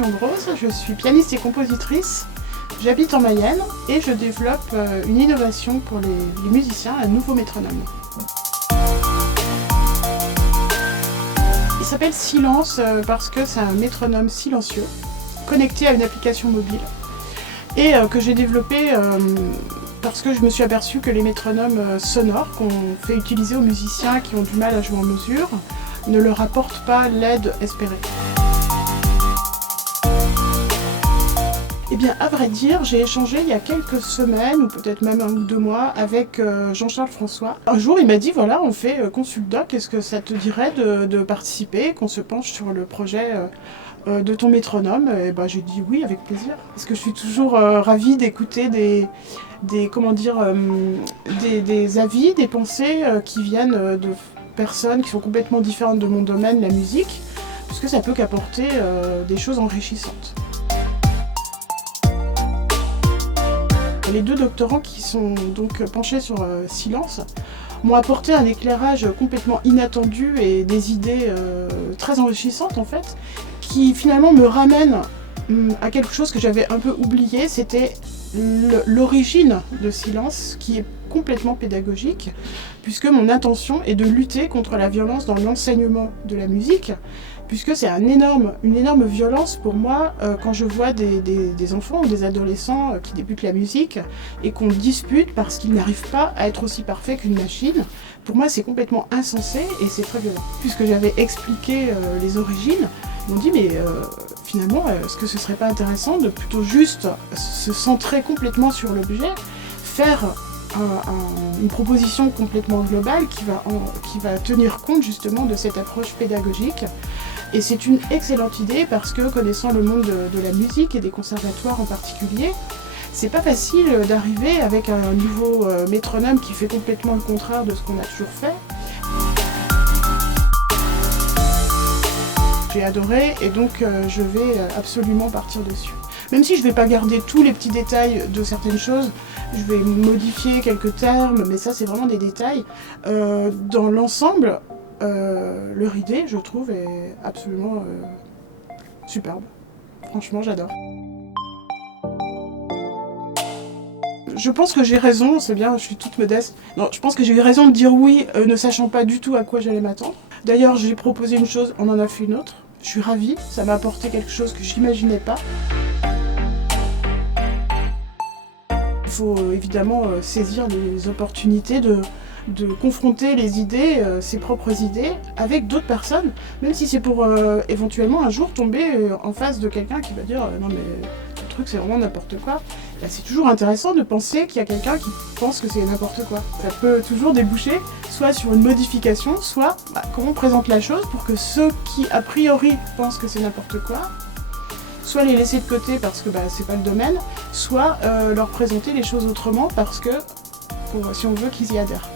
Longros, je suis pianiste et compositrice. J'habite en Mayenne et je développe une innovation pour les musiciens, un nouveau métronome. Il s'appelle Silence parce que c'est un métronome silencieux, connecté à une application mobile et que j'ai développé parce que je me suis aperçue que les métronomes sonores qu'on fait utiliser aux musiciens qui ont du mal à jouer en mesure ne leur apportent pas l'aide espérée. Eh bien, à vrai dire, j'ai échangé il y a quelques semaines, ou peut-être même 1 ou 2 mois, avec Jean-Charles François. Un jour, il m'a dit, voilà, on fait Consultdoc, est-ce que ça te dirait de participer, qu'on se penche sur le projet de ton métronome? Et ben, j'ai dit oui, avec plaisir. Parce que je suis toujours ravie d'écouter des avis, des pensées qui viennent de personnes qui sont complètement différentes de mon domaine, la musique, puisque ça peut qu'apporter des choses enrichissantes. Les 2 doctorants qui sont donc penchés sur Silence m'ont apporté un éclairage complètement inattendu et des idées très enrichissantes en fait, qui finalement me ramènent à quelque chose que j'avais un peu oublié, c'était l'origine de Silence, qui est complètement pédagogique, puisque mon intention est de lutter contre la violence dans l'enseignement de la musique, puisque c'est une énorme violence pour moi quand je vois des enfants ou des adolescents qui débutent la musique et qu'on dispute parce qu'ils n'arrivent pas à être aussi parfaits qu'une machine. Pour moi, c'est complètement insensé et c'est très violent. Puisque j'avais expliqué les origines, ils m'ont dit mais finalement, est-ce que ce serait pas intéressant de plutôt juste se centrer complètement sur l'objet, faire une proposition complètement globale qui va tenir compte justement de cette approche pédagogique. Et c'est une excellente idée parce que, connaissant le monde de la musique et des conservatoires en particulier, c'est pas facile d'arriver avec un nouveau métronome qui fait complètement le contraire de ce qu'on a toujours fait. J'ai adoré et donc je vais absolument partir dessus. Même si je ne vais pas garder tous les petits détails de certaines choses, je vais modifier quelques termes, mais ça c'est vraiment des détails. Dans l'ensemble, leur idée, je trouve, est absolument superbe. Franchement, j'adore. Je pense que j'ai raison, c'est bien, je suis toute modeste. Non, je pense que j'ai eu raison de dire oui, ne sachant pas du tout à quoi j'allais m'attendre. D'ailleurs, j'ai proposé une chose, on en a fait une autre. Je suis ravie, ça m'a apporté quelque chose que j'imaginais pas. Il faut évidemment saisir les opportunités de confronter les idées, ses propres idées, avec d'autres personnes, même si c'est pour éventuellement un jour tomber en face de quelqu'un qui va dire non mais le truc c'est vraiment n'importe quoi. Là, c'est toujours intéressant de penser qu'il y a quelqu'un qui pense que c'est n'importe quoi. Ça peut toujours déboucher soit sur une modification, soit comment on présente la chose pour que ceux qui a priori pensent que c'est n'importe quoi, soit les laisser de côté parce que c'est pas le domaine, soit leur présenter les choses autrement parce que si on veut qu'ils y adhèrent.